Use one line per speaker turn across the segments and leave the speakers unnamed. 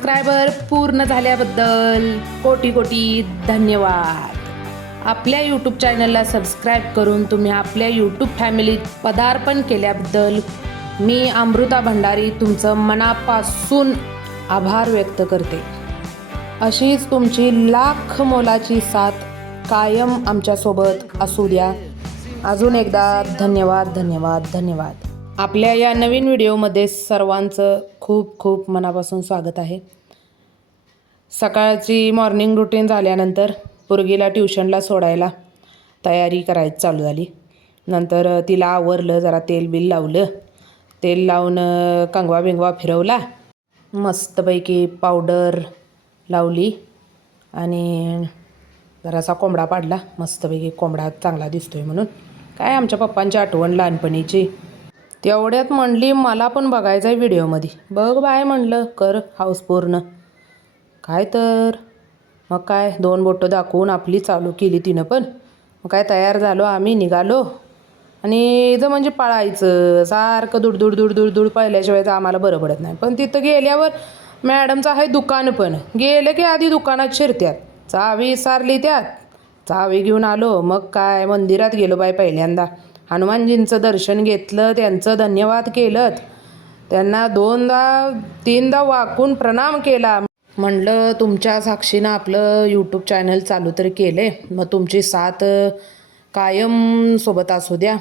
Subscriber पूर्ण झाल्याबद्दल कोटी कोटी धन्यवाद. आपल्या यूट्यूब चॅनलला सबस्क्राईब करून तुम्ही आपल्या यूट्यूब फॅमिलीत पदार्पण केल्याबद्दल मी अमृता भंडारी तुमचं मनापासून आभार व्यक्त करते. अशीच तुमची लाख मोलाची साथ कायम आमच्यासोबत असू द्या. अजून एकदा धन्यवाद धन्यवाद धन्यवाद. आपल्या या नवीन व्हिडिओमध्ये सर्वांचं खूप खूप मनापासून स्वागत आहे. सकाळची मॉर्निंग रुटीन झाल्यानंतर पोरगीला ट्युशनला सोडायला तयारी करायची चालू झाली. नंतर तिला आवरलं जरा तेल बिल लावलं. तेल लावून कंगवा बिंगवा फिरवला. मस्तपैकी पावडर लावली आणि जरासा कोंबडा पाडला. मस्तपैकी कोंबडा चांगला दिसतोय म्हणून. काय आमच्या पप्पांची आठवण लहानपणीची. तेवढ्यात म्हणली मला पण बघायचं आहे व्हिडिओमध्ये. बघ बाय म्हणलं कर हाऊस पूर्ण. काय तर? मग काय दोन बोटं दाखवून आपली चालू केली तिनं पण. मग काय तयार झालो आम्ही निघालो. आणि इथं म्हणजे पळायचं सारखं दुड दुड दुड दुड दुड पळल्याशिवाय तर आम्हाला बरं पडत नाही. पण तिथं गेल्यावर मॅडमचं आहे दुकान पण. गेलं की आधी दुकानात शिरत्यात. चावी सारली त्यात. चावी घेऊन आलो. मग काय मंदिरात गेलो बाय पहिल्यांदा. हनुमानजींचं दर्शन घेतलं त्यांचं धन्यवाद केलं त्यांना दोनदा तीनदा वाकून प्रणाम केला. म्हणलं तुमच्या साक्षीनं आपलं यूट्यूब चॅनल चालू तर केले मग तुमची साथ कायम सोबत असू द्या.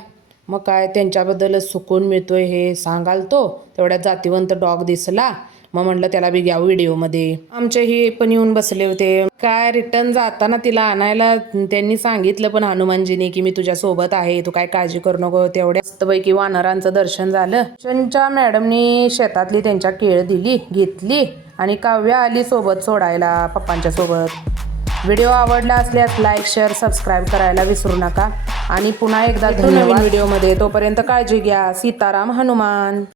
मग काय त्यांच्याबद्दलच सुकून मिळतोय हे सांगाल तो तेवढ्यात जातीवंत डॉग दिसला. मग म्हणलं त्याला बी घ्या व्हिडिओमध्ये. आमचे हे पण येऊन बसले होते. काय रिटर्न जाताना तिला आणायला त्यांनी सांगितलं पण हनुमानजीने की मी तुझ्या सोबत आहे तू काय काळजी करू नको. तेवढ्या मस्तपैकी वानरांचं दर्शन झालं. त्यांच्या मॅडमनी शेतातली त्यांच्या केळ दिली घेतली आणि काव्या आली सोबत सोडायला पप्पांच्या सोबत. व्हिडिओ आवडला असल्यास लाईक शेअर सबस्क्राईब करायला विसरू नका. आणि पुन्हा एकदा धन्यवाद. व्हिडिओमध्ये. तोपर्यंत काळजी घ्या. सीताराम हनुमान.